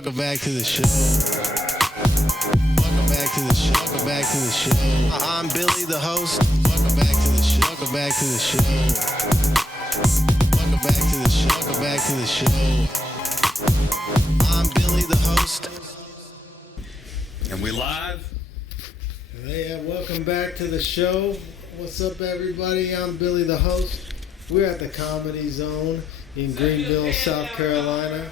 Welcome back to the show. Welcome back to the show. Welcome back to the show. I'm Billy, the host. Welcome back to the show. Welcome back to the show. Welcome back to the show. Welcome back to the show. I'm Billy, the host. And we live? Yeah, welcome back to the show. What's up, everybody? I'm Billy, the host. We're at the Comedy Zone in Greenville, South Carolina.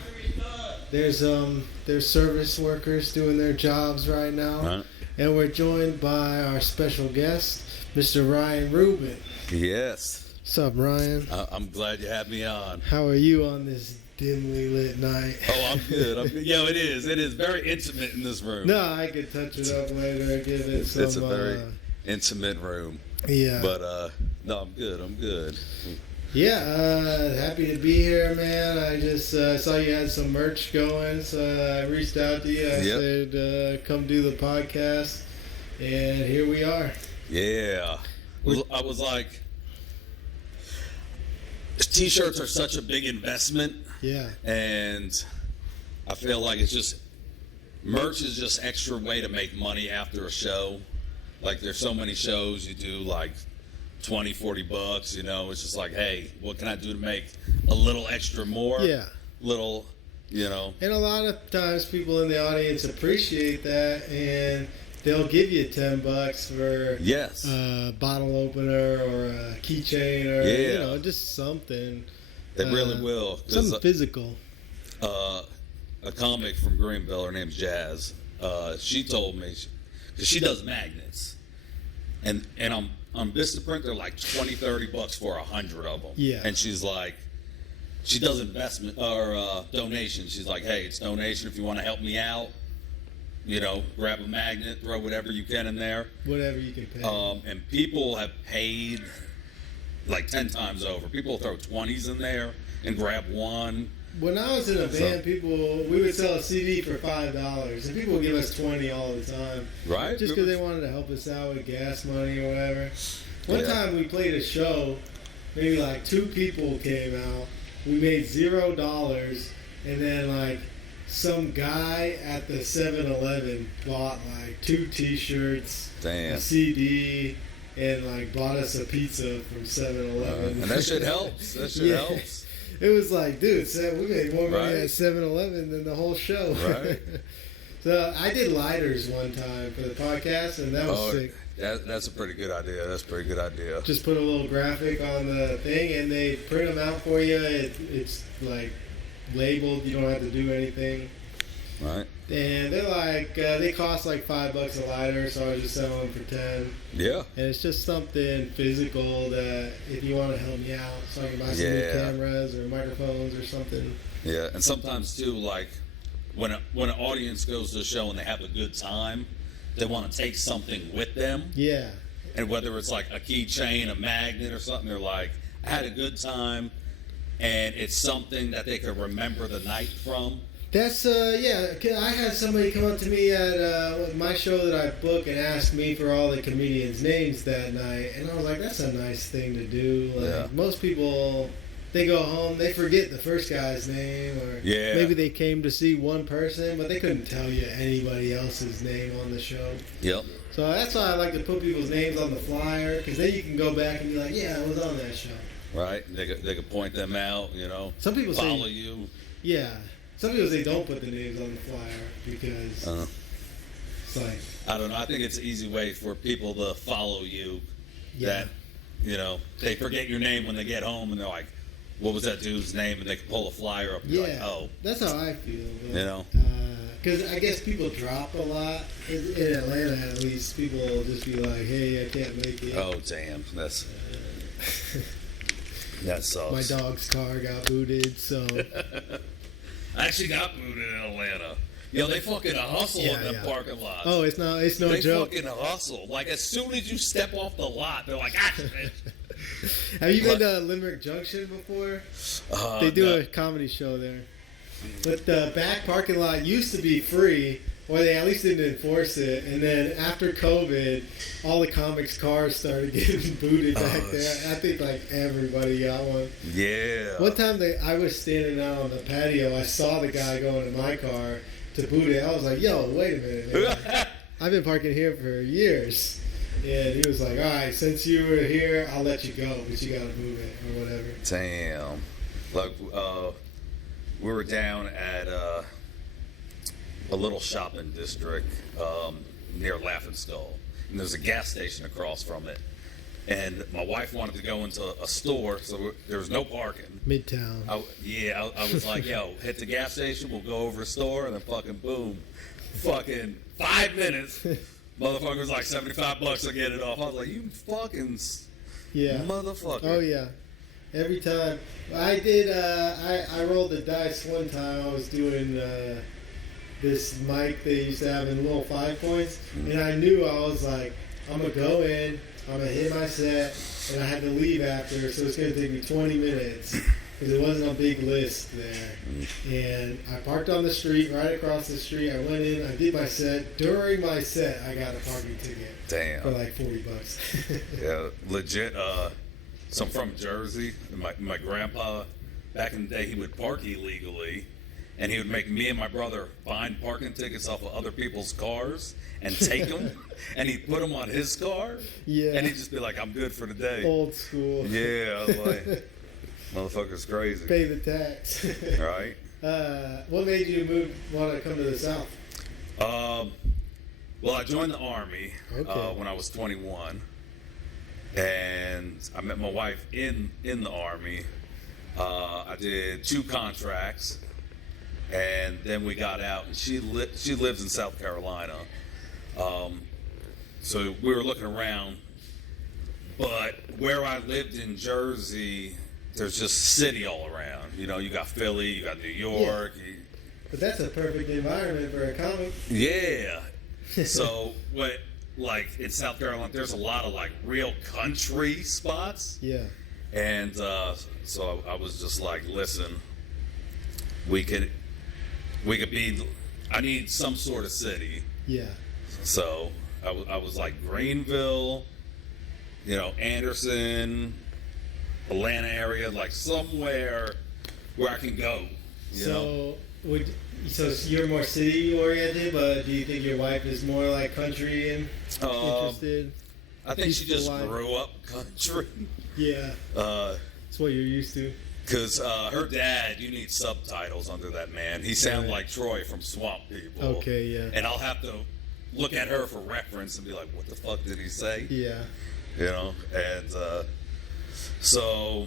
There's service workers doing their jobs right now. Right. And we're joined by our special guest, Mr. Ryan Rubin. Yes. What's up, Ryan? I'm glad you had me on. How are you on this dimly lit night? Oh, I'm good. Yo, it is. It is very intimate in this room. No, I could touch it up later. Give it some. It's a very intimate room. Yeah. But no, I'm good. I'm good. Yeah, happy to be here, man. I just saw you had some merch going, so I reached out to you. I said, come do the podcast, and here we are. Yeah. I was like, T-shirts are such a big investment. Yeah. And I feel like it's just, merch is just extra way to make money after a show. Like, there's so many shows you do, like, $20-$40, you know, it's just like, hey, what can I do to make a little extra more? Yeah. Little, you know. And a lot of times people in the audience appreciate that, and they'll give you $10 for a bottle opener or a keychain or, you know, just something. They really will. Something physical. A comic from Greenville, her name's Jazz, she told me, because she does magnets, and on Vistaprint, they're like $20-$30 for 100 of them. Yeah. And she's like, she does investment or donation. She's like, hey, it's donation if you want to help me out. You know, grab a magnet, throw whatever you can in there. Whatever you can pay. And people have paid like 10 times over. People throw 20s in there and grab one. When I was in a band, we would sell a CD for $5, and people would give us 20 all the time. Right. Just because they wanted to help us out with gas money or whatever. One time we played a show, maybe like 2 people came out. We made $0, and then like some guy at the 7-Eleven bought like 2 T-shirts, a CD, and like bought us a pizza from 7-Eleven. And that shit helps. That shit helps. It was like, dude, we made more money at 7-Eleven than the whole show. Right. So I did lighters one time for the podcast, and that was sick. That's a pretty good idea. That's a pretty good idea. Just put a little graphic on the thing, and they print them out for you. It's like labeled. You don't have to do anything. Right. And they're like, they cost like $5 a lighter, so I was just selling them for 10. Yeah. And it's just something physical that if you want to help me out, so I can buy some new cameras or microphones or something. Yeah, and sometimes too, like when an audience goes to a show and they have a good time, they want to take something with them. Yeah. And whether it's like a keychain, a magnet, or something, they're like, I had a good time, and it's something that they could remember the night from. That's, I had somebody come up to me at my show that I book and ask me for all the comedians' names that night. And I was like, that's a nice thing to do. Like, most people, they go home, they forget the first guy's name, or maybe they came to see one person, but they couldn't tell you anybody else's name on the show. Yep. So that's why I like to put people's names on the flyer, because then you can go back and be like, yeah, I was on that show. Right. They could point them out, you know. Some people follow you. Yeah. Some people say don't put the names on the flyer because it's like... I don't know. I think it's an easy way for people to follow you that, you know, they forget your name when they get home and they're like, what was that dude's name? And they can pull a flyer up and be like, oh. That's how I feel. But, you know? Because I guess people drop a lot. In Atlanta, at least, people will just be like, hey, I can't make it. Oh, damn. That sucks. My dog's car got booted, so... I actually got booted in Atlanta. Yo, they fucking hustle in the parking lots. Oh, it's no joke. They fucking hustle. Like, as soon as you step off the lot, they're like, bitch. Have you been to Limerick Junction before? They do a comedy show there. But the back parking lot used to be free, or they at least didn't enforce it. And then after COVID, all the comics' cars started getting booted back there. I think like everybody got one. Yeah. One time I was standing out on the patio. I saw the guy go into my car, to boot it. I was like, yo, wait a minute, man. I've been parking here for years. And he was like, all right, since you were here, I'll let you go, but you got to move it or whatever. Damn. Like, we were down at a little shopping district near Laughing Skull. And there's a gas station across from it. And my wife wanted to go into a store, so there was no parking. Midtown. I was like, yo, hit the gas station, we'll go over to the store, and then fucking boom. Fucking 5 minutes. Motherfucker was like $75 to get it off. I was like, you fucking motherfucker. Oh, yeah. Every time. I did, I rolled the dice one time. I was doing this mic they used to have in little 5 points. And I knew I was like, I'm going to go in, I'm going to hit my set, and I had to leave after. So it's going to take me 20 minutes. Because it wasn't a big list there. And I parked on the street, right across the street. I went in, I did my set. During my set, I got a parking ticket. Damn. For like $40. Yeah, legit. So I'm from Jersey. My grandpa, back in the day, he would park illegally. And he would make me and my brother find parking tickets off of other people's cars and take them. And he'd put them on his car. Yeah. And he'd just be like, I'm good for the day. Old school. Yeah, I was like... Motherfucker's crazy. Pay the tax. Right. What made you want to come to the South? Well, I joined the Army when I was 21. And I met my wife in the Army. I did 2 contracts. And then we got out. And she lives in South Carolina. So we were looking around. But where I lived in Jersey... There's just city all around. You know, you got Philly, you got New York. Yeah. But that's a perfect environment for a comic. Yeah. So, like in South Carolina, there's a lot of like real country spots. Yeah. And so I was just like, listen, we could be. I need some sort of city. Yeah. So I was like Greenville, Anderson. Atlanta area, like somewhere where I can go. So you're more city oriented, but do you think your wife is more like country and interested? I think she just grew up country. Yeah. That's what you're used to. Because her dad, you need subtitles under that man. He sounds like Troy from Swamp People. Okay, yeah. And I'll have to look at her for reference and be like, what the fuck did he say? Yeah. And so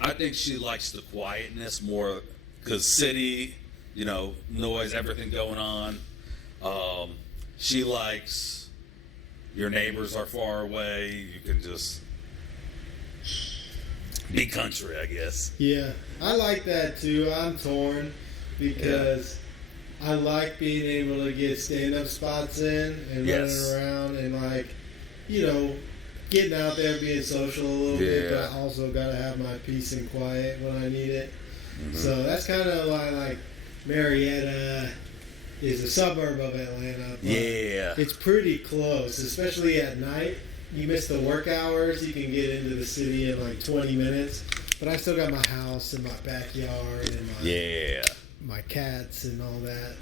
I think she likes the quietness more because city, noise, everything going on. She likes your neighbors are far away. You can just be country, I guess. Yeah, I like that too. I'm torn because I like being able to get stand-up spots in and running around and getting out there, being social a little bit, but I also got to have my peace and quiet when I need it. Mm-hmm. So that's kind of why, Marietta is a suburb of Atlanta. Yeah. It's pretty close, especially at night. You miss the work hours, you can get into the city in 20 minutes. But I still got my house and my backyard and my cats and all that.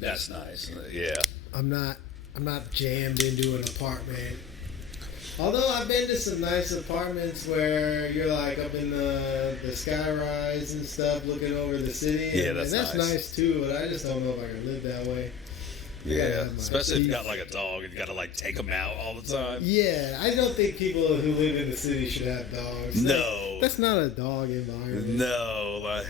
That's nice. Yeah. I'm not jammed into an apartment. Although I've been to some nice apartments where you're up in the sky rise and stuff, looking over the city. Yeah, and that's nice too, but I just don't know if I can live that way. Yeah, especially if you got a dog and you got to take them out all the time. Yeah, I don't think people who live in the city should have dogs. No. That's not a dog environment. No,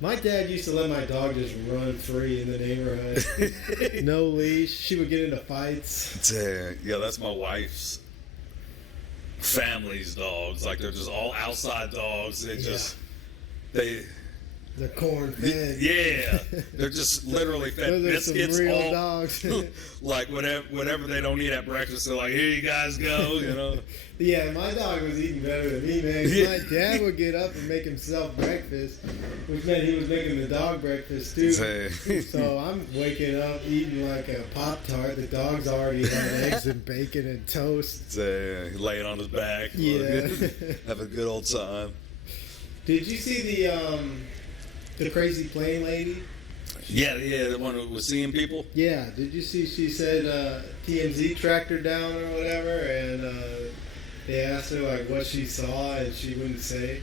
My dad used to let my dog just run free in the neighborhood. No leash. She would get into fights. Damn. Yeah, that's my wife's family's dogs. They're just all outside dogs. They're corn fed. Yeah, they're just literally fed Those biscuits. Are some real dogs. whatever they don't eat at breakfast, they're like, here you guys go. Yeah, my dog was eating better than me, man. Yeah. My dad would get up and make himself breakfast, which meant he was making the dog breakfast too. So I'm waking up eating a Pop-Tart. The dog's already had eggs and bacon and toast. Laying on his back. Yeah. Have a good old time. Did you see the crazy plane lady? Yeah, the one who was seeing people. Yeah, did you see? She said TMZ tracked her down or whatever, and they asked her like what she saw, and she wouldn't say.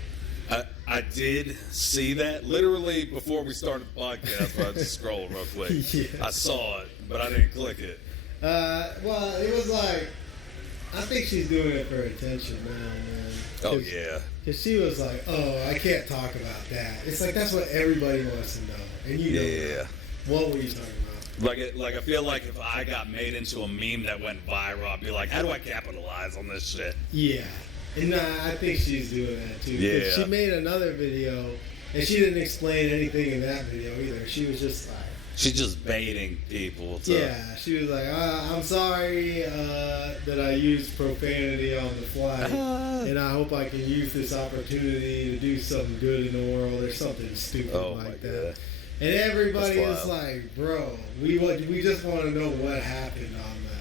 I did see that literally before we started the podcast. I was just scrolling real quick. Yeah. I saw it, but I didn't click it. Well, it was like, I think she's doing it for attention now, man. Oh yeah. Because she was like, "Oh, I can't talk about that." It's like that's what everybody wants to know, and you know. Yeah. What were you talking about? Like I feel like if I got made into a meme that went viral, I'd be like, how do I capitalize on this shit? Yeah. And I think she's doing that too. Yeah. She made another video, and she didn't explain anything in that video either. She was just like, she's just baiting people. yeah, she was like, I'm sorry that I used profanity on the flight, and I hope I can use this opportunity to do something good in the world or something stupid like that. God. And everybody is like, bro, we just want to know what happened on the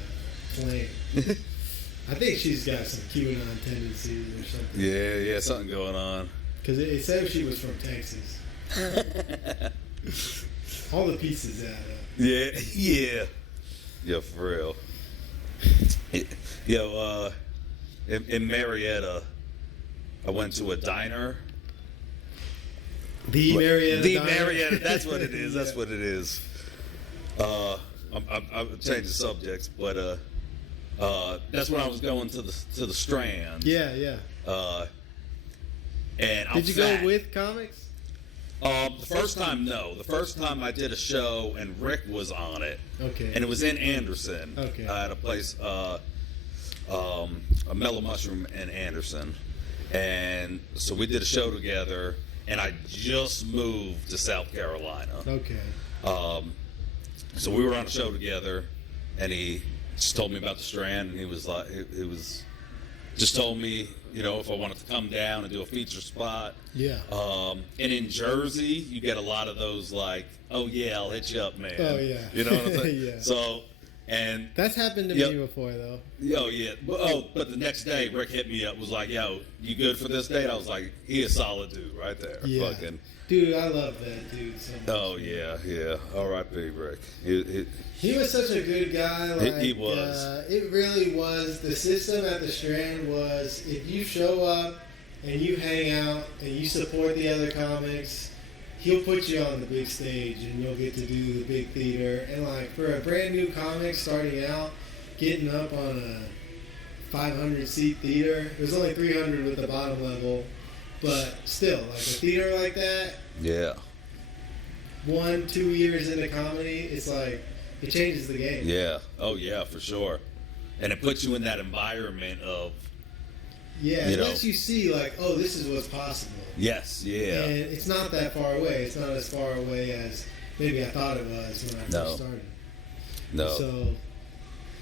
plane. I think she's got some QAnon tendencies or something. Yeah, something going on. Because it said she was from Texas. All the pieces add up. Yeah, for real. Yo, in Marietta, I went to a diner. The Marietta The diner? Marietta, that's what it is. That's what it is. I'm changing subjects, but that's when I was going to the Strand. Yeah. And Did you go with comics? The first time, no. The first time I did a show and Rick was on it. Okay. And it was in Anderson. Okay. At a place, a Mellow Mushroom in Anderson. And so we did a show together, and I just moved to South Carolina. Okay. So we were on a show together, and he just told me about the Strand, and he was like, it was just told me, you know, if I wanted to come down and do a feature spot. Yeah. And in Jersey, you get a lot of those like, oh yeah, I'll hit you up, man. Oh yeah. You know what I'm saying? Yeah. So, and that's happened to me before though. Oh yeah. But the next day, Rick hit me up, was like, yo, you good for this date? I was like, he a solid dude right there. Yeah. Fucking. Dude, I love that dude so much. Oh yeah. R.I.P. Rick. He was such a good guy. Like, he was. It really was. The system at the Strand was, if you show up and you hang out and you support the other comics, he'll put you on the big stage and you'll get to do the big theater. And like for a brand new comic starting out, getting up on a 500-seat theater, it was only 300 with the bottom level, but still, like a theater like that. Yeah. 1-2 years into comedy, it's like, it changes the game. Yeah. Oh, yeah, for sure. And it puts you in that environment of... Yeah, it lets you see, like, oh, this is what's possible. Yes, yeah. And it's not that far away. It's not as far away as maybe I thought it was when I first started. No. So...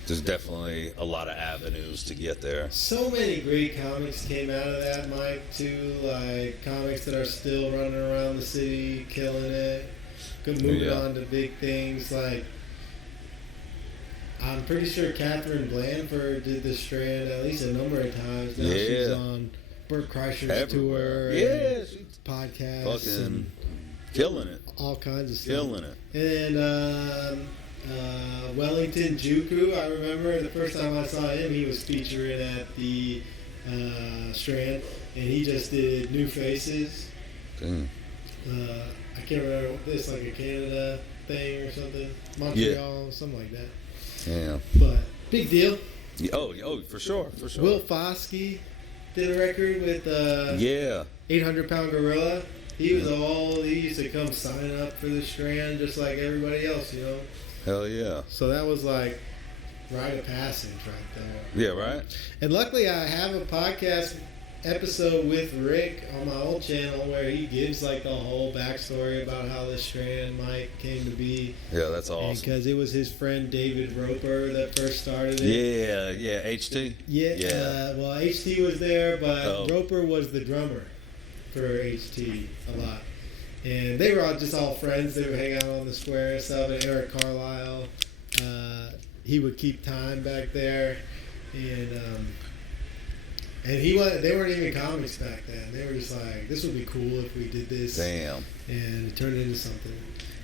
there's definitely a lot of avenues to get there. So many great comics came out of that, Mike, too. Like, comics that are still running around the city, killing it. Moving on to big things, like... I'm pretty sure Catherine Blanford did the Strand at least a number of times. Now she's on Bert Kreischer's tour. Yeah, she's podcasts. Fucking and killing it. All kinds of stuff. Killing it. And Wellington Juku, I remember the first time I saw him, he was featuring at the Strand, and he just did New Faces. Dang. I can't remember what this, like a Canada thing or something. Montreal, something like that. Yeah. But big deal. Oh, for sure. Will Foskey did a record with 800-Pound Gorilla. He used to come sign up for the Strand just like everybody else, you know. Hell yeah. So that was like rite of passage right there. Yeah, right. And luckily I have a podcast episode with Rick on my old channel where he gives like the whole backstory about how the Strand mic came to be. Yeah, that's awesome. Because it was his friend David Roper that first started it. Yeah, HT. Yeah. Well, HT was there, but Roper was the drummer for HT a lot. And they were all friends. They would hang out on the square and stuff. And Eric Carlisle, he would keep time back there. And they weren't even comics back then. They were just like, this would be cool if we did this. Damn. And it turned into something.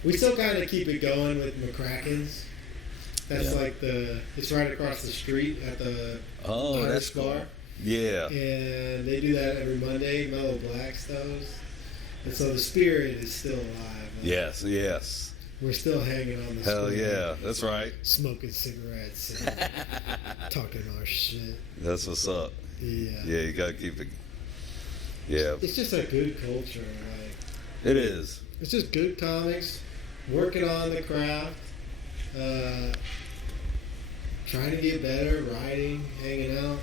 We still kind of keep it going with McCracken's. That's Yeah. like it's right across the street at the Irish that's bar. cool. Yeah. And they do that every Monday, Mellow Blacks those. And so the spirit is still alive. Yes, yes. We're still hanging on the Hell street. yeah, that's right. Smoking cigarettes and talking our shit. That's what's up. Yeah. Yeah, you gotta keep it. Yeah, It's just a good culture. Like, it is. it's just good comics, working on the craft, trying to get better, writing, hanging out,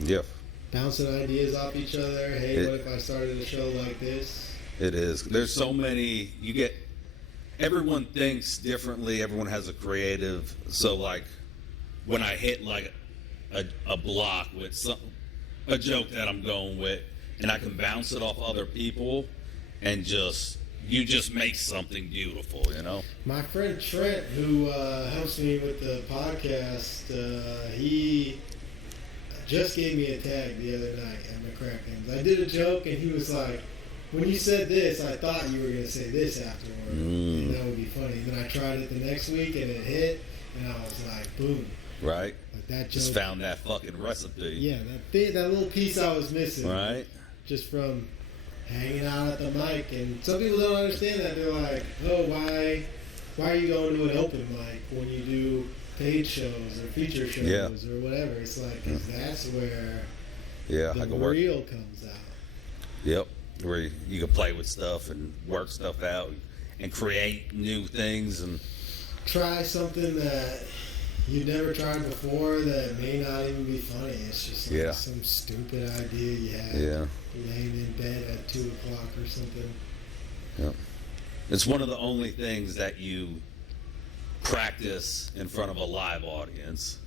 Yep, bouncing ideas off each other. Hey, what if I started a show like this? it is. There's so many. Everyone thinks differently. Everyone has a creative. So like, when I hit like a block with a joke that I'm going with, and I can bounce it off other people, and you just make something beautiful, you know? My friend Trent, who helps me with the podcast, he just gave me a tag the other night at McCracken's. I did a joke, and he was like, when you said this, I thought you were going to say this afterward, and that would be funny. And then I tried it the next week, and it hit, and I was like, boom. Right? Like that joke. Just found that fucking recipe. Yeah, that little piece I was missing. Right? Just from hanging out at the mic. And some people don't understand that. They're like, oh, why are you going to an open mic when you do paid shows or feature shows or whatever? It's like, 'cause that's where I the can work. real comes out. Yep, where you can play with stuff and work stuff out and create new things and Try something that you've never tried before that may not even be funny. It's just like some stupid idea you had laying in bed at 2 o'clock or something. Yep. It's one of the only things that you practice in front of a live audience.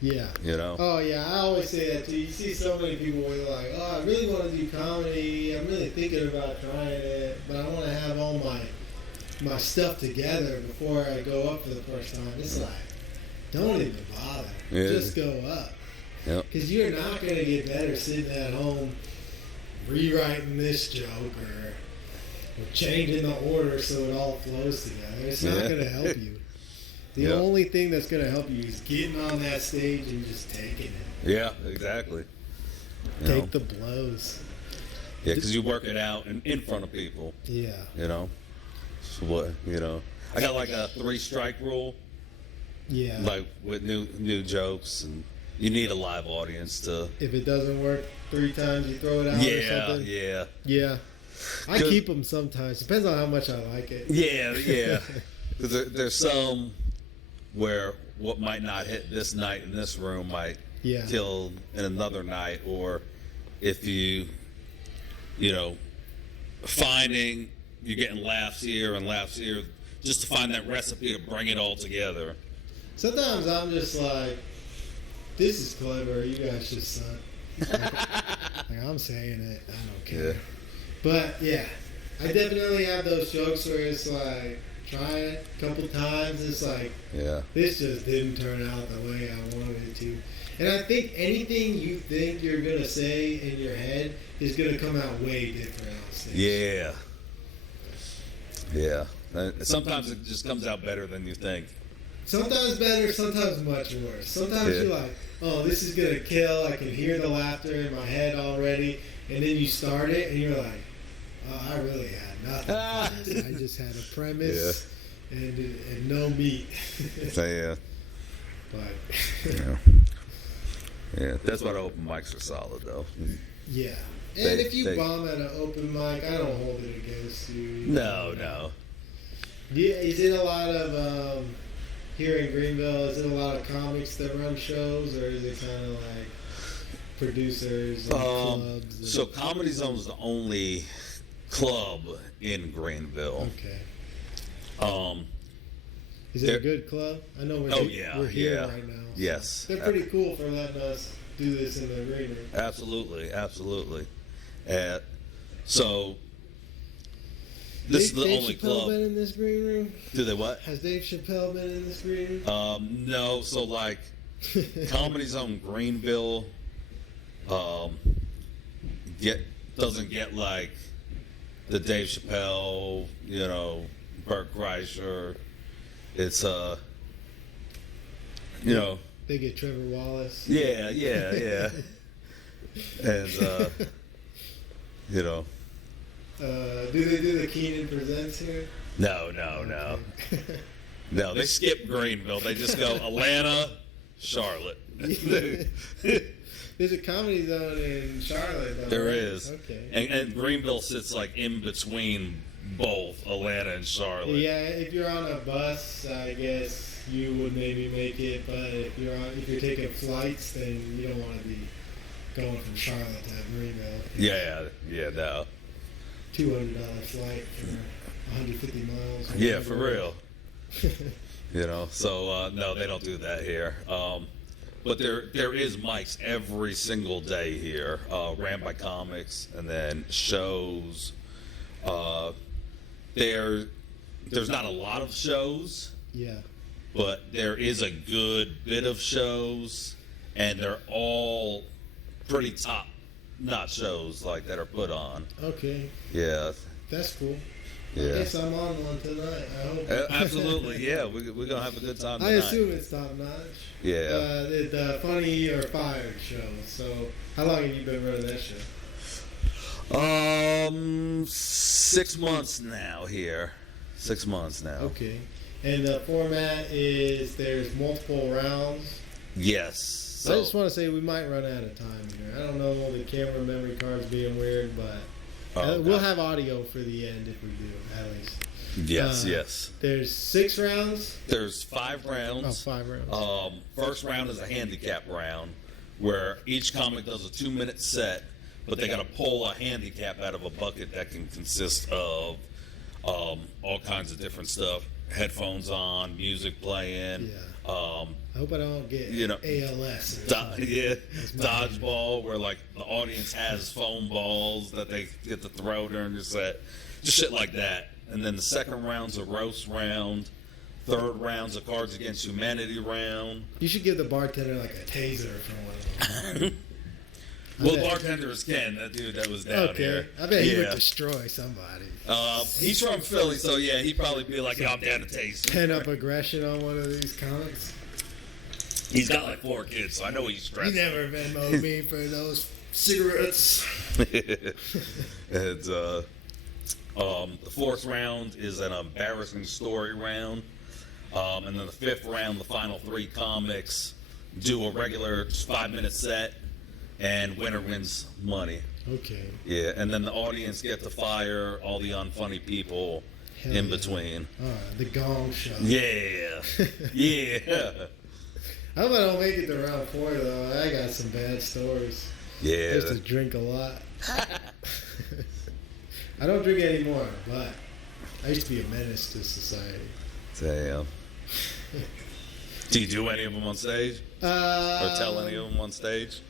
Yeah. You know? Oh, yeah. I always say that too. You see so many people where they're like, oh, I really want to do comedy. I'm really thinking about trying it, but I want to have all my stuff together before I go up for the first time. It's like, don't even bother. Yeah. Just go up. Yep. Because you're not going to get better sitting at home rewriting this joke or changing the order so it all flows together. It's not going to help you. The only thing that's going to help you is getting on that stage and just taking it. Yeah, exactly. Take the blows. Yeah, because you work it out in front of people. Yeah. You know? So what, you know? I got like a 3-strike rule. Yeah. Like with new jokes, and you need a live audience to. If it doesn't work 3 times, you throw it out or something. Yeah. I keep them sometimes. Depends on how much I like it. Yeah. There's some where what might not hit this night in this room might kill in another night, or if you finding you're getting laughs here and laughs here, just to find that recipe to bring it all together. Sometimes I'm just like, this is clever. You guys just suck. Like I'm saying it. I don't care. Yeah. But yeah, I definitely have those jokes where it's like, try it a couple times. It's like, this just didn't turn out the way I wanted it to. And I think anything you think you're going to say in your head is going to come out way different on stage. Yeah. Sometimes it just comes out better than you think. Sometimes better, sometimes much worse. Sometimes you're like, oh, this is going to kill. I can hear the laughter in my head already. And then you start it and you're like, oh, I really had nothing for this. I just had a premise and no meat. Yeah, that's why the open mics are solid, though. Yeah. And if you bomb at an open mic, I don't hold it against you. No. Yeah, is it a lot of, here in Greenville, is it a lot of comics that run shows, or is it kind of like producers and clubs? And so Comedy Zone's the only club in Greenville. Okay. Is it a good club? I know we're here right now. So yes. They're pretty cool for letting us do this in the green room. Absolutely. So this is the only Chappelle club. Been in this green room? Do they what? Has Dave Chappelle been in this green room? No. So like Comedy Zone Greenville doesn't get like the Dave Chappelle, Bert Kreischer. It's you know. They get Trevor Wallace. Yeah. And you know. Do they do the Keenan Presents here? No. No, they skip Greenville. They just go Atlanta, Charlotte. There's a Comedy Zone in Charlotte, though. There is. Okay. And Greenville sits like in between both Atlanta and Charlotte. Yeah, if you're on a bus, I guess you would maybe make it. But if you're taking flights, then you don't want to be going from Charlotte to Greenville. Yeah, no. $200 flight for 150 miles. Yeah, for real. You know, so no, they don't do that here. But there is mics every single day here, ran by comics, and then shows. There's not a lot of shows. Yeah. But there is a good bit of shows, and they're all pretty top-notch shows like that are put on. Okay. Yeah. That's cool. Yeah. I guess I'm on one tonight. I hope. Absolutely, yeah. We're gonna have a good time tonight. I assume it's top notch. Yeah. The Funny or Fired show. So, how long have you been running that show? 6 months now here. 6 months now. Okay. And the format is there's multiple rounds. Yes. So I just want to say we might run out of time here. I don't know, the camera memory card's being weird, but we'll have audio for the end if we do, at least. Yes. There's 6 rounds. There's 5 rounds. Oh, 5 rounds. First round is a handicap round where each comic does a 2-minute set, but they got to pull a handicap out of a bucket that can consist of all kinds of different stuff. Headphones on, music playing. Yeah. I hope I don't get ALS. Dodgeball, where like the audience has foam balls that they get to throw during your set. Just shit like that. And then the second round's a roast round. Third round's a Cards Against Humanity round. You should give the bartender like a taser for one of them. Well, the bartender is Ken, that dude that was down here. I bet he would destroy somebody. He's from Philly, so yeah, he'd probably be like, I'm down to taste. Pent up aggression on one of these comics. He's got like 4 kids, so I know he's stressed. He never Venmo'd me for those cigarettes. And the fourth round is an embarrassing story round. And then the fifth round, the final 3 comics do a regular 5-minute set, and winner wins money. Okay. Yeah, and then the audience get to fire all the unfunny people in between. The gong show. Yeah. Yeah. I hope I don't make it to round 4, though. I got some bad stories. Yeah. I used to drink a lot. I don't drink anymore, but I used to be a menace to society. Damn. Do you do any of them on stage? Or tell any of them on stage?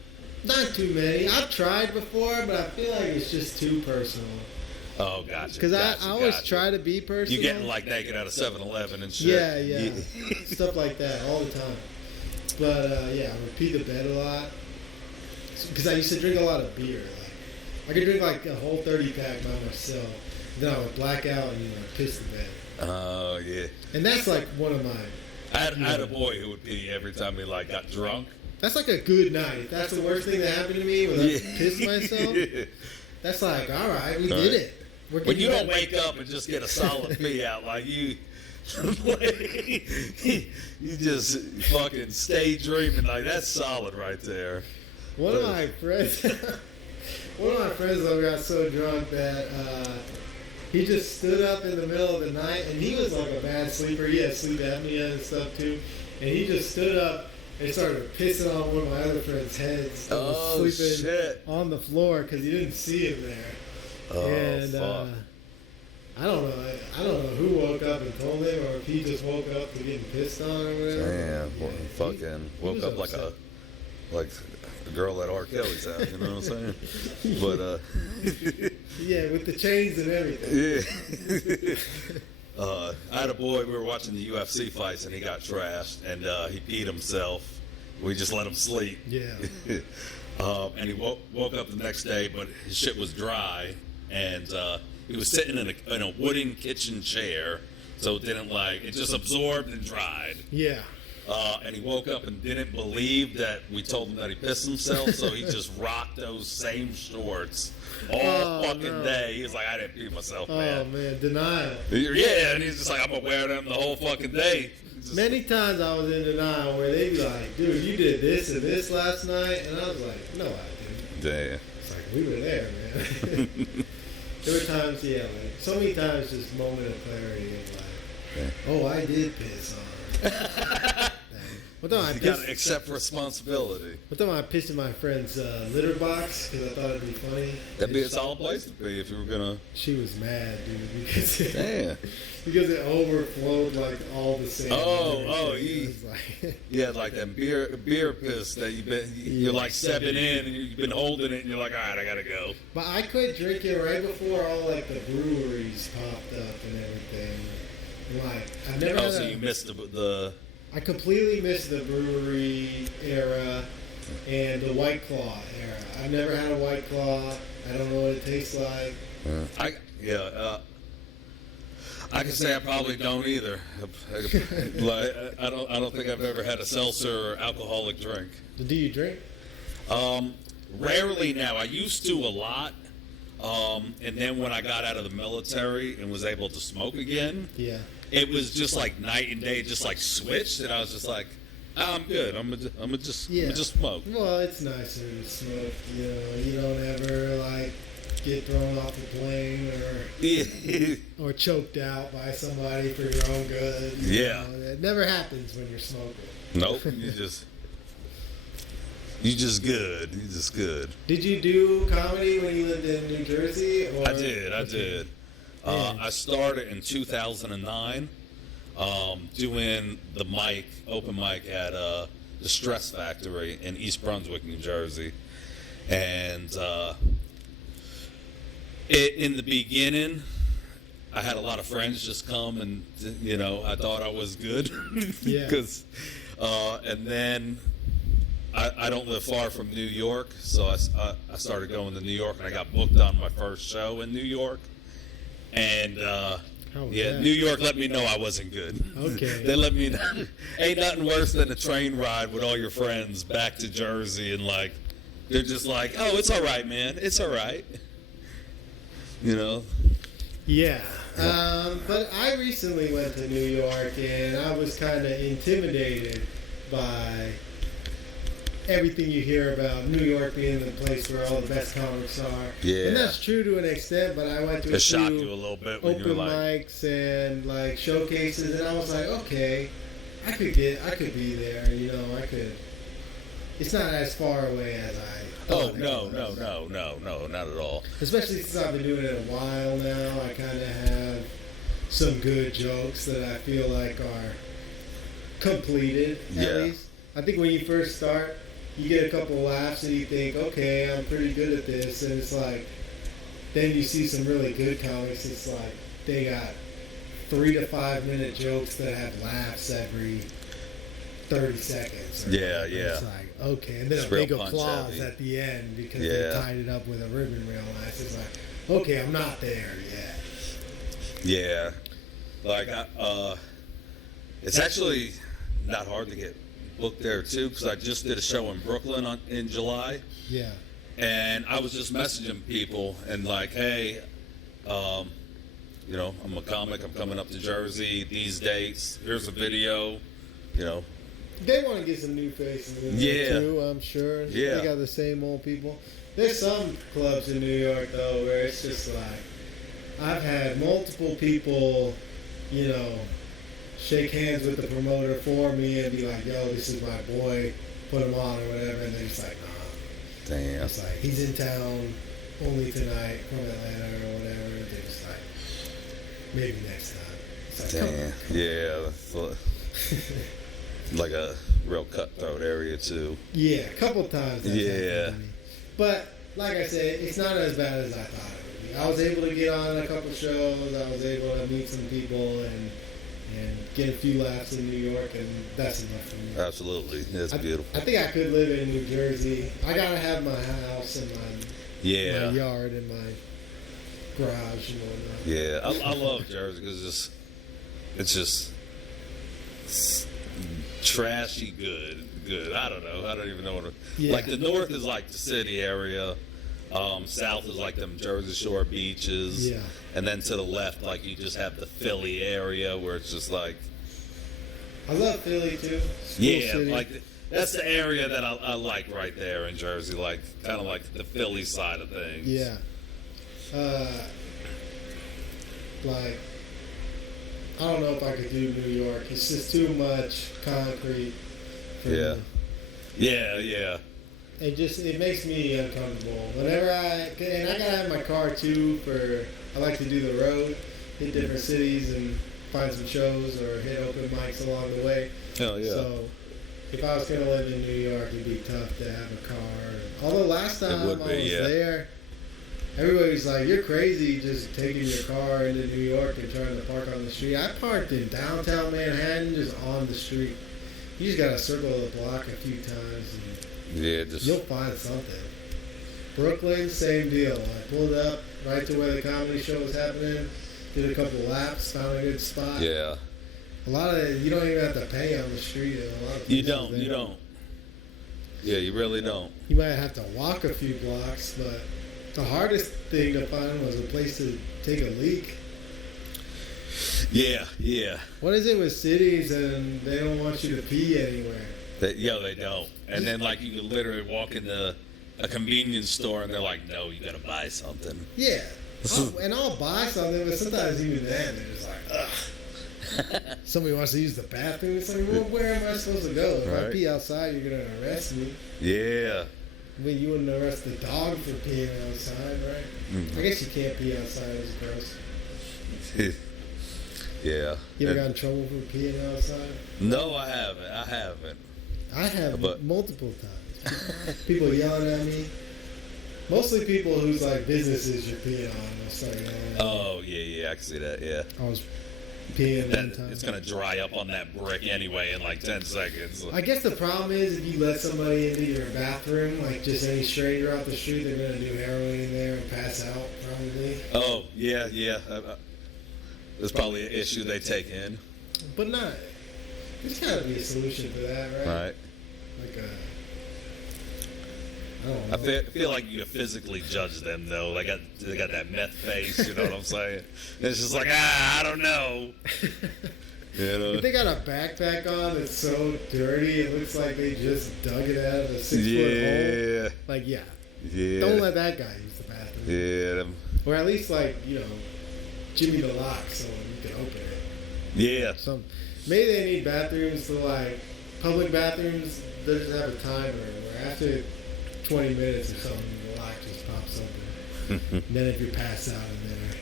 Not too many. I've tried before, but I feel like it's just too personal. Oh, gotcha. Because I always try to be personal. You getting like naked out of 7-Eleven and shit. Yeah. Stuff like that all the time. But I repeat the bed a lot. Because I used to drink a lot of beer. Like, I could drink like a whole 30-pack by myself. Then I would black out and piss the bed. Oh, yeah. And that's like one of my... I had a boy who would pee every time he like got drunk. That's like a good night. If that's the worst thing that happened to me when I pissed myself, that's like, all right, we did it. When you don't wake up and just get a solid pee out, like you just fucking stay dreaming, like that's solid right there. One of my friends got so drunk that he just stood up in the middle of the night, and he was like a bad sleeper. He had sleep apnea and stuff too, and he just stood up and started pissing on one of my other friends' heads that was sleeping on the floor because he didn't see him there. Fuck. I don't know who woke up and told him, or if he just woke up to getting pissed on or whatever. Damn, woke up like a girl at R. Kelly's house. You know what I'm saying? But yeah, with the chains and everything. Yeah. I had a boy. We were watching the UFC fights, and he got trashed, and he peed himself. We just let him sleep. Yeah. And he woke up the next day, but his shit was dry, and he was sitting in a wooden kitchen chair so it didn't it just absorbed and dried. Yeah. And he woke up and didn't believe that we told him that he pissed himself, so he just rocked those same shorts all fucking day. He was like, I didn't pee myself, man. Oh, man, denial. Yeah, and he's just like, I'm going to wear them the whole fucking day. Many times I was in denial where they'd be like, dude, you did this and this last night. And I was like, no, I didn't. Damn. It's like, we were there, man. There were times, so many times this moment of clarity of oh, I did piss on. What time I you got to accept responsibility. What time I pissed in my friend's litter box because I thought it'd be funny. That'd be a solid place to be if you were gonna. She was mad, dude, because Damn. Because it overflowed all the sand. You had that beer piss that you're like stepping in and you've been holding it and you're like, all right, I gotta go. But I quit drinking right before all the breweries popped up and everything. And, I've never. So you missed the. I completely missed the brewery era and the White Claw era. I've never had a White Claw. I don't know what it tastes like. I can say I probably don't either. I don't think I've ever had a seltzer or alcoholic drink. Do you drink? Rarely now. I used to a lot. And then when I got out of the military and was able to smoke again, it was just like night and day, just switched, and I was just like, I'm good. I'm gonna just smoke. Well, it's nicer to smoke. You don't ever get thrown off the plane or choked out by somebody for your own good. It never happens when you're smoking. Nope. You just good. Did you do comedy when you lived in New Jersey? Or? I did. I started in 2009 doing the open mic at the Stress Factory in East Brunswick, New Jersey. And in the beginning, I had a lot of friends just come and, I thought I was good. Yeah. And then I don't live far from New York, so I started going to New York, and I got booked on my first show in New York. And New York let me know I wasn't good. Okay. They let me know. Ain't nothing worse than a train ride with all your friends back to Jersey, and they're just like, oh, it's all right, man. It's all right. Yeah. But I recently went to New York, and I was kind of intimidated by everything you hear about New York being the place where all the best comics are. Yeah. And that's true to an extent, but I went to it shocked you a little bit when open you were mics and showcases, and I was like, okay, I could be there, I could. It's not as far away as I thought. No, not at all. Especially since I've been doing it a while now, I kind of have some good jokes that I feel like are completed, at least. I think when you first start, you get a couple laughs and you think, okay, I'm pretty good at this. And it's then you see some really good comics. It's they got 3 to 5 minute jokes that have laughs every 30 seconds. Yeah. It's okay. And then it's a big real applause at the end because they tied it up with a ribbon real nice. It's okay, I'm not there yet. Yeah. It's actually not hard to get booked there too, because I just did a show in Brooklyn in July. Yeah. And I was just messaging people and hey, I'm a comic. I'm coming up to Jersey these dates. Here's a video. They want to get some new faces in there too, I'm sure. Yeah. They got the same old people. There's some clubs in New York though where it's just I've had multiple people, shake hands with the promoter for me and be like, yo, this is my boy, put him on or whatever, and they're just like, nah. Damn. It's he's in town only tonight from Atlanta or whatever, and they're just maybe next time. Damn. Yeah. Like a real cutthroat area too. Yeah, a couple times. Yeah. But, like I said, it's not as bad as I thought it would be. I was able to get on a couple shows, I was able to meet some people and get a few laughs in New York, and that's enough for me. Absolutely. That's beautiful. I think I could live in New Jersey. I gotta have my house and my yard and my garage and whatnot. Yeah, I love Jersey because it's just trashy good. I don't know. I don't even know what like the north is like the city area. South is like them Jersey Shore beaches. Yeah. And then to the left, like you just have the Philly area where it's just like. I love Philly too. City. Like that's the area that I like right there in Jersey, like kind of like the Philly side of things. Yeah. Like, I don't know if I could do New York. It's just too much concrete. For me. Yeah. It makes me uncomfortable. Whenever I gotta have my car too I like to do the road, hit different cities and find some shows or hit open mics along the way. Oh yeah. So if I was gonna live in New York, it'd be tough to have a car. Although last time I was there, everybody was like, "You're crazy, just taking your car into New York and trying to park on the street." I parked in downtown Manhattan, just on the street. You just gotta circle the block a few times, and you'll find something. Brooklyn, same deal. I pulled up right to where the comedy show was happening, did a couple laps, found a good spot. Yeah. A lot of you don't even have to pay on the street. A lot of you don't. Yeah, you really don't. You might have to walk a few blocks, but the hardest thing to find was a place to take a leak. Yeah. What is it with cities and they don't want you to pee anywhere? They don't. And then like you can literally walk into a convenience store and they're like, "No, you got to buy something." Yeah. I'll buy something, but sometimes even then they're just like, ugh. Somebody wants to use the bathroom. It's like, well, where am I supposed to go? If I pee outside, you're going to arrest me. Yeah. I mean, you wouldn't arrest the dog for peeing outside, right? Mm-hmm. I guess you can't pee outside. It's gross. Yeah. You ever got in trouble for peeing outside? No, I haven't. I have multiple times. People yelling at me. Mostly people whose like businesses you're peeing on will start yelling at me. Oh, yeah, I can see that, yeah. I was peeing one time. It's going to dry up on that brick anyway in like 10 seconds. I guess the problem is if you let somebody into your bathroom, like just any stranger off the street, they're going to do heroin in there and pass out probably. Oh, yeah. There's probably an issue they take in. But not. There's got to be a solution for that, right? Right. Like I don't know. I feel like you physically judge them though. They got that meth face, you know what I'm saying? It's just like I don't know. You know? If they got a backpack on that's so dirty, it looks like they just dug it out of a 6-foot hole. Like don't let that guy use the bathroom. Yeah. Or at least like Jimmy the lock so you can open it. Yeah. Maybe they need bathrooms to like public bathrooms. They just have a timer where after 20 minutes or something, the lock just pops open. And then if you pass out in there,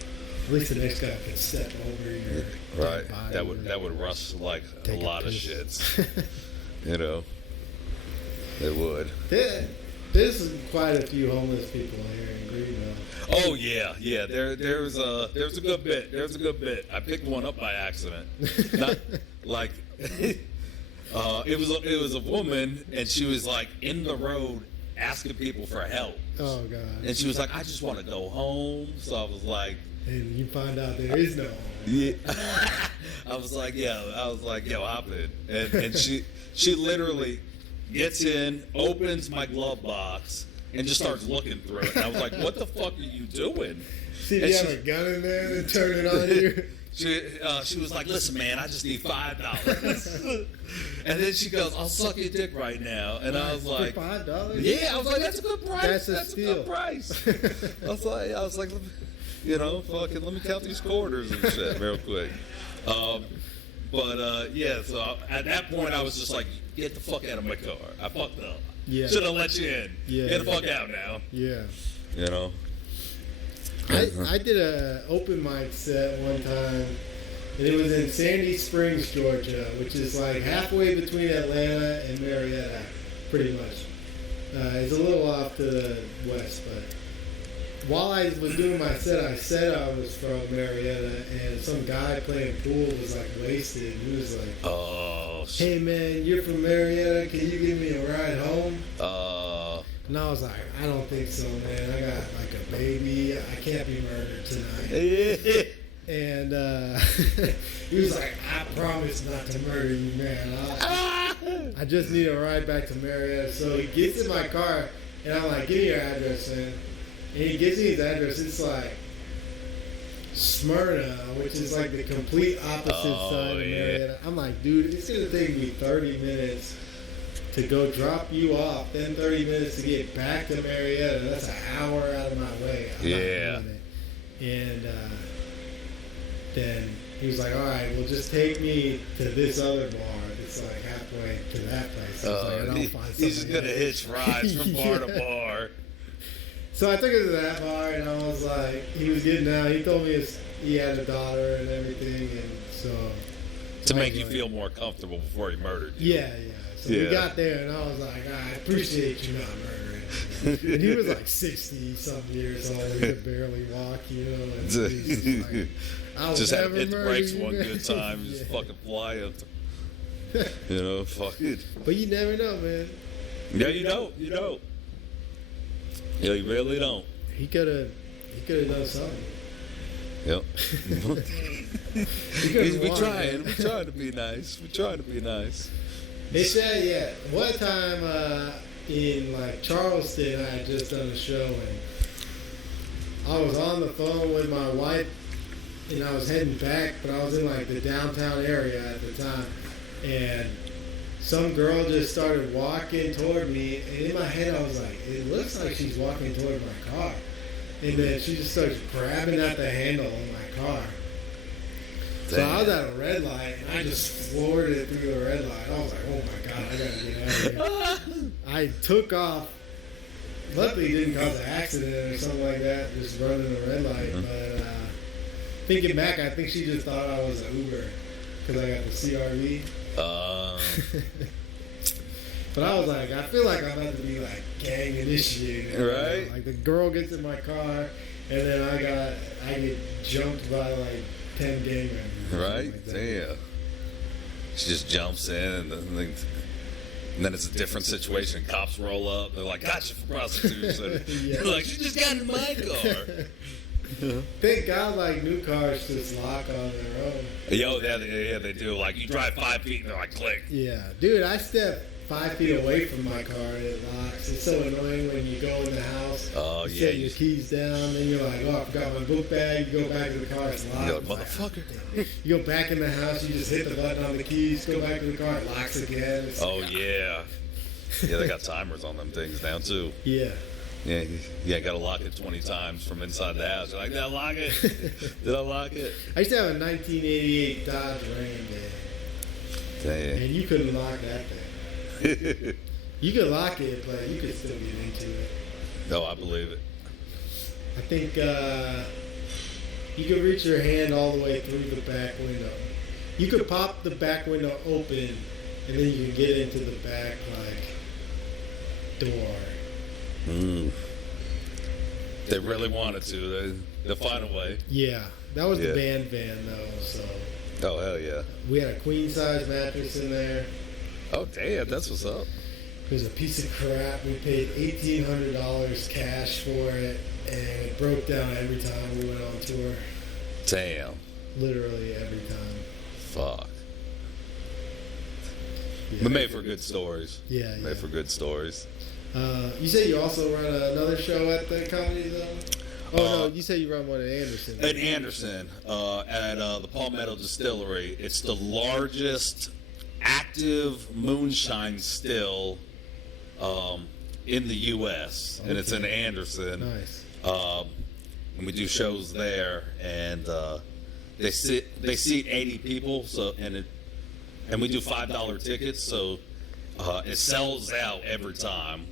at least the next guy can step over your right. body. That would rust like a lot of shits. You know, it would. There's quite a few homeless people here in Greenville. Oh yeah. There's a good bit. I picked one up by accident. Not like it was a woman, and she was like in the road asking people for help. Oh god. And she was like, "I just want to go home." So I was like, and you find out there is no home. Yeah. I was like, yo, hop in. And she literally gets in, opens my glove box, and just starts looking through it. And I was like, what the fuck are you doing? See, you have a gun in there and turn it on you. She was like, listen, man, I just need $5. And then she goes, I'll suck your dick right now. And I was like, for $5? Yeah, I was like, that's a good price. That's a good price. I was like, you know, fucking, let me count these quarters and shit real quick. Yeah, so at that point I was just like, get the fuck out of my car. I fucked up. Yeah. Should have let you in. Yeah. Get the fuck out now. Yeah. You know? I did a open mic set one time, and it was in Sandy Springs, Georgia, which is like halfway between Atlanta and Marietta, pretty much. It's a little off to the west, but while I was doing my set, I said I was from Marietta, and some guy playing pool was like wasted. He was like, "Oh, hey man, you're from Marietta, can you give me a ride home?" And I was like, I don't think so, man. I got like a baby. I can't be murdered tonight. And he was like, I promise not to murder you, man. I just need a ride back to Marietta. So he gets in my car, and I'm like, give me your address, man. And he gives me his address. It's like Smyrna, which is like the complete opposite side of Marietta. I'm like, dude, it's going to take me 30 minutes to go drop you off, then 30 minutes to get back to Marietta. That's an hour out of my way. I'm not doing it. And then he was like, all right, well, just take me to this other bar. It's like halfway to that place. I was like, I'll find he's just going to hitch rides from bar to bar. So I took him to that bar, and I was like, he was getting out. He told me he had a daughter and everything, and so. To make you feel more comfortable before he murdered you. Yeah. So we got there, and I was like, I appreciate you not murdering. And he was like 60-something years old. He could barely walk, you know. And he was just like, just had to hit the brakes one good time. Just fucking fly up. You know, fuck it. But you never know, man. Yeah, you don't. Yeah, you really don't. He could have done something. Yep. We're trying to be nice. They said, yeah, one time in like Charleston, I had just done a show, and I was on the phone with my wife, and I was heading back, but I was in like the downtown area at the time, and some girl just started walking toward me, and in my head I was like, it looks like she's walking toward my car. And then she just starts grabbing at the handle of my car. Damn. So I was at a red light, and I just floored it through the red light. I was like, oh my God, I gotta get out of here. I took off. Luckily, it didn't cause an accident or something like that, just running a red light. But thinking back, I think she just thought I was an Uber because I got the CRV. But I was like, I feel like I'm about to be like gang initiated. Right? You know? Like the girl gets in my car, and then I get jumped by like 10 gang members. Right? Like Damn. She just jumps in, and then it's a different situation. Cops roll up. They're like, "Gotcha for prostitution." You're like, "She just got in my car." Thank God, like new cars just lock on their own. Yo, yeah, they do. Like you drive 5 feet, and they're like, "Click." Yeah, dude, I step 5 feet away from my car and it locks. It's so annoying when you go in the house. Oh you yeah. set your keys down, then you're like, oh, I forgot my book bag. You go back to the car, it's locked. You're like, motherfucker. You go back in the house, you just hit the button on the keys, go back to the car, it locks again. It's yeah. Yeah, they got timers on them things now too. Yeah. Yeah, got to lock it 20 times from inside the house. You're like, did I lock it? Did I lock it? I used to have a 1988 Dodge Ram, man. Damn. And you couldn't lock that thing. You could lock it, but you could still get into it. No, I believe it. I think you could reach your hand all the way through the back window. You could pop the back window open, and then you can get into the back, door. They really wanted to. They'll find a way. Yeah. That was the band van, though, so. Oh, hell yeah. We had a queen-size mattress in there. Oh, damn. That's what's up. It was a piece of crap. We paid $1,800 cash for it, and it broke down every time we went on tour. Damn. Literally every time. Fuck. Yeah. But made for good stories. Yeah. Made for good stories. You said you also run another show at the Comedy Zone? Oh, no, you said you run one at Anderson. At Anderson, at the Palmetto Distillery. It's the largest active moonshine still in the U.S., and it's in Anderson. Nice. And we do shows there, and they seat 80 people, so and we do $5 tickets, so it sells out every time.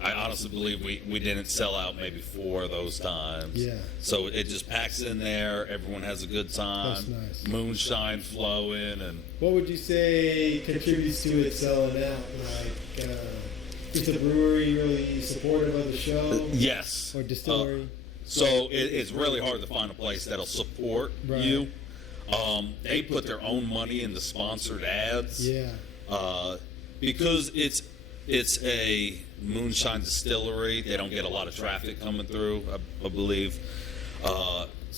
I honestly believe we didn't sell out maybe 4 of those times. Yeah. So it just packs in there. Everyone has a good time. That's nice. Moonshine flowing, and what would you say contributes to it selling out? Like, is the brewery really supportive of the show? Yes. Or distillery? So it's really hard to find a place that'll support you. They put their own money into sponsored ads. Yeah. Because it's a moonshine distillery. They don't get a lot of traffic coming through, I believe.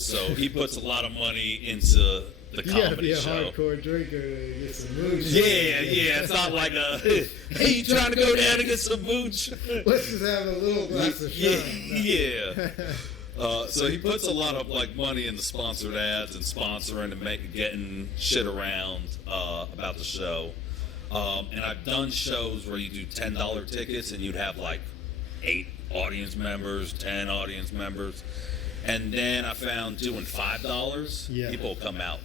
So he puts a lot of money into the You gotta comedy be a show. hardcore drinker to get some mooch. Yeah. It's not like hey, you trying to go down and get some mooch? Let's just have a little glass of shine. Yeah. So he puts a lot of like money into sponsored ads and sponsoring and getting shit around about the show. And I've done shows where you do $10 tickets and you'd have like 8 audience members, 10 audience members. And then I found doing $5, people come out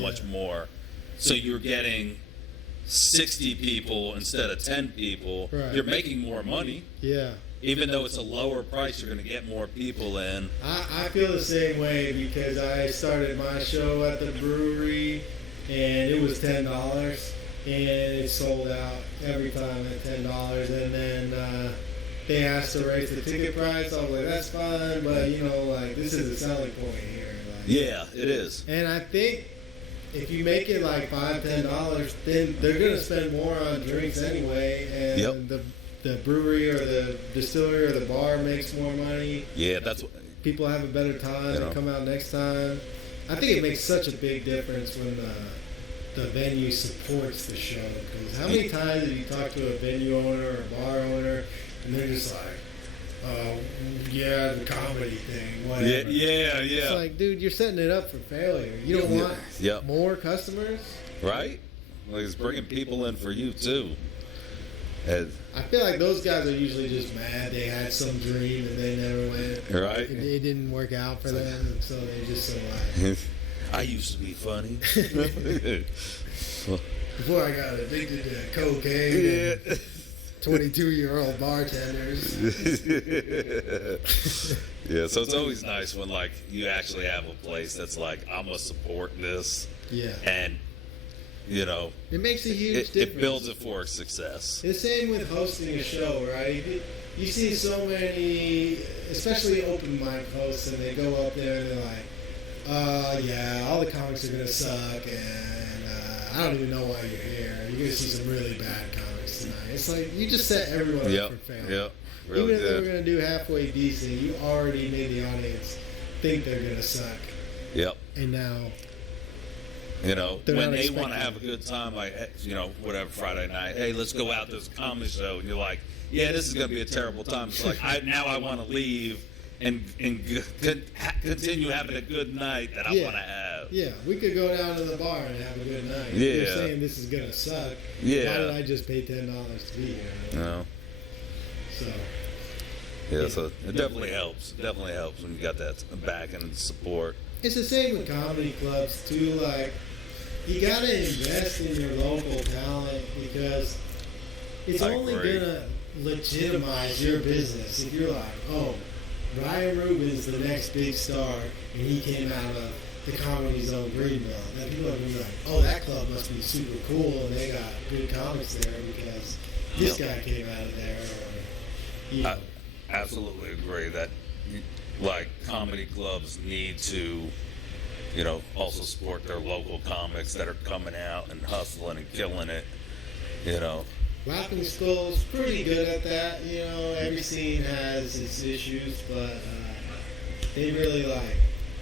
much more. So you're getting 60 people instead of 10 people. Right. You're making more money. Yeah. Even though it's a lower price, you're going to get more people in. I feel the same way because I started my show at the brewery and it was $10 and it sold out every time at $10. And then they asked to raise the ticket price. I was like, that's fine, but you know, like this is a selling point here. Like, yeah, it is. And I think if you make it like $5-10, then they're gonna spend more on drinks anyway, and the brewery or the distillery or the bar makes more money. Yeah, that's what people have a better time and come out next time. I think it makes such a big difference when the venue supports the show. Because how many times have you talked to a venue owner or a bar owner and they're just like, yeah, the comedy thing, whatever. Yeah. It's like, dude, you're setting it up for failure. You don't want more customers? Right? Like, it's bringing people in for you, too. And I feel like those guys are usually just mad. They had some dream and they never went. Right. It didn't work out for them, and so they just so like... I used to be funny. Before I got addicted to cocaine and 22-year-old bartenders. Yeah, so it's always nice when, like, you actually have a place that's like, I'm going to support this. Yeah. And, you know, it makes a huge difference. It builds it for success. The same with hosting a show, right? You see so many, especially open mic hosts, and they go up there and they're like, yeah, all the comics are going to suck, and I don't even know why you're here. You're going to see some really bad comics tonight. It's like, you just set everyone up for failure. Yep. Really even if good. they were going to do halfway decent, you already made the audience think they're going to suck. Yep. And now... You know, when they want to have a good time, like, you know, whatever, Friday night, hey, let's go out to this comedy show. And you're like, yeah, this is going to be a terrible time. It's like, now I want to leave and continue having a good night that I want to have. Yeah, we could go down to the bar and have a good night. Yeah. You're saying this is going to suck. Yeah. Why did I just pay $10 to be here? No. So. Yeah, so it definitely helps. It definitely helps when you got that backing and support. It's the same with comedy clubs, too. Like, you got to invest in your local talent because it's only going to legitimize your business if you're like, oh, Ryan Rubin's the next big star, and he came out of the Comedy Zone Greenville. Then people are going to be like, oh, that club must be super cool, and they got good comics there because this guy came out of there. Or, you know. I absolutely agree that, like, comedy clubs need to, you know, also support their local comics that are coming out and hustling and killing it, you know. Laughing Skull's pretty good at that, you know. Every scene has its issues, but they really, like,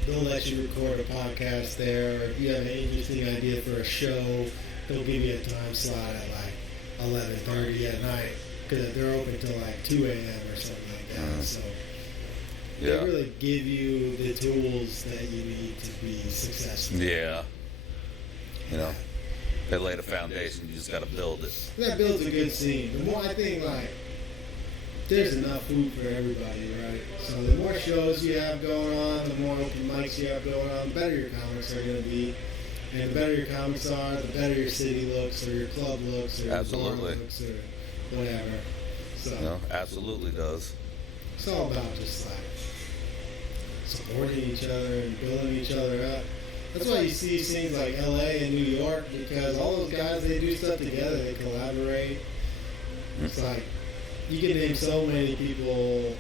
they'll let you record a podcast there, or if you have an interesting idea for a show, they'll give you a time slot at, like, 11:30 at night, because they're open till, like, 2 a.m. or something like that, so... Yeah. They really give you the tools that you need to be successful. Yeah. You know, they laid a foundation. You just got to build it. That builds a good scene. The more, I think, like, there's enough food for everybody, right? So the more shows you have going on, the more open mics you have going on, the better your comics are going to be. And the better your comics are, the better your city looks, or your club looks, or your bar looks, or whatever. So, no, absolutely does. It's all about just, like, supporting each other and building each other up. That's why you see scenes like LA and New York, because all those guys, they do stuff together, they collaborate. It's like, you can name so many people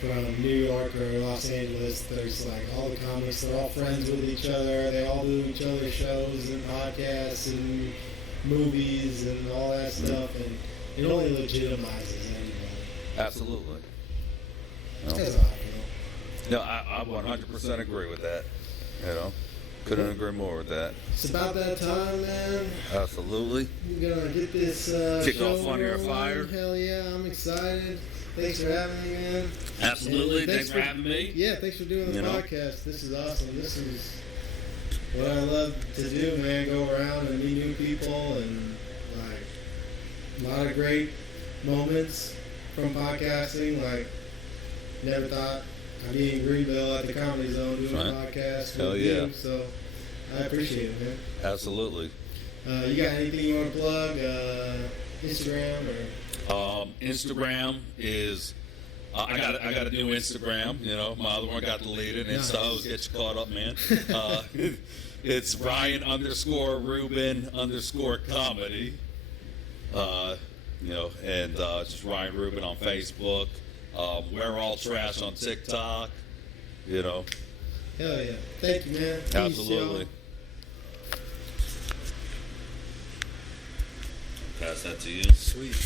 from New York or Los Angeles. There's like all the comics, they're all friends with each other, they all do each other's shows and podcasts and movies and all that stuff, and it only legitimizes anybody. Absolutely. That's how I feel. No, I 100% agree with that. You know, couldn't agree more with that. It's about that time, man. Absolutely. We're gonna get this Kick show off Funny or rolling. Fire. Hell yeah, I'm excited. Thanks for having me, man. Absolutely. And Thanks for having me. Yeah, thanks for doing the You know? podcast. This is awesome. This is what I love to do, man. Go around and meet new people, and like a lot of great moments from podcasting. Like, never thought I'd be in Greenville at the Comedy Zone doing a podcast Hell with yeah. you. So I appreciate it, man. Absolutely. You got anything you want to plug? Instagram or? Instagram is I got a new Instagram. You know, my other one got deleted, and so I always get you caught up, man. It's Ryan_Rubin_comedy. You know, and just Ryan Rubin on Facebook. We're All Trash on TikTok. You know. Hell yeah! Thank you, man. Peace, Absolutely. y'all. Pass that to you. Sweet.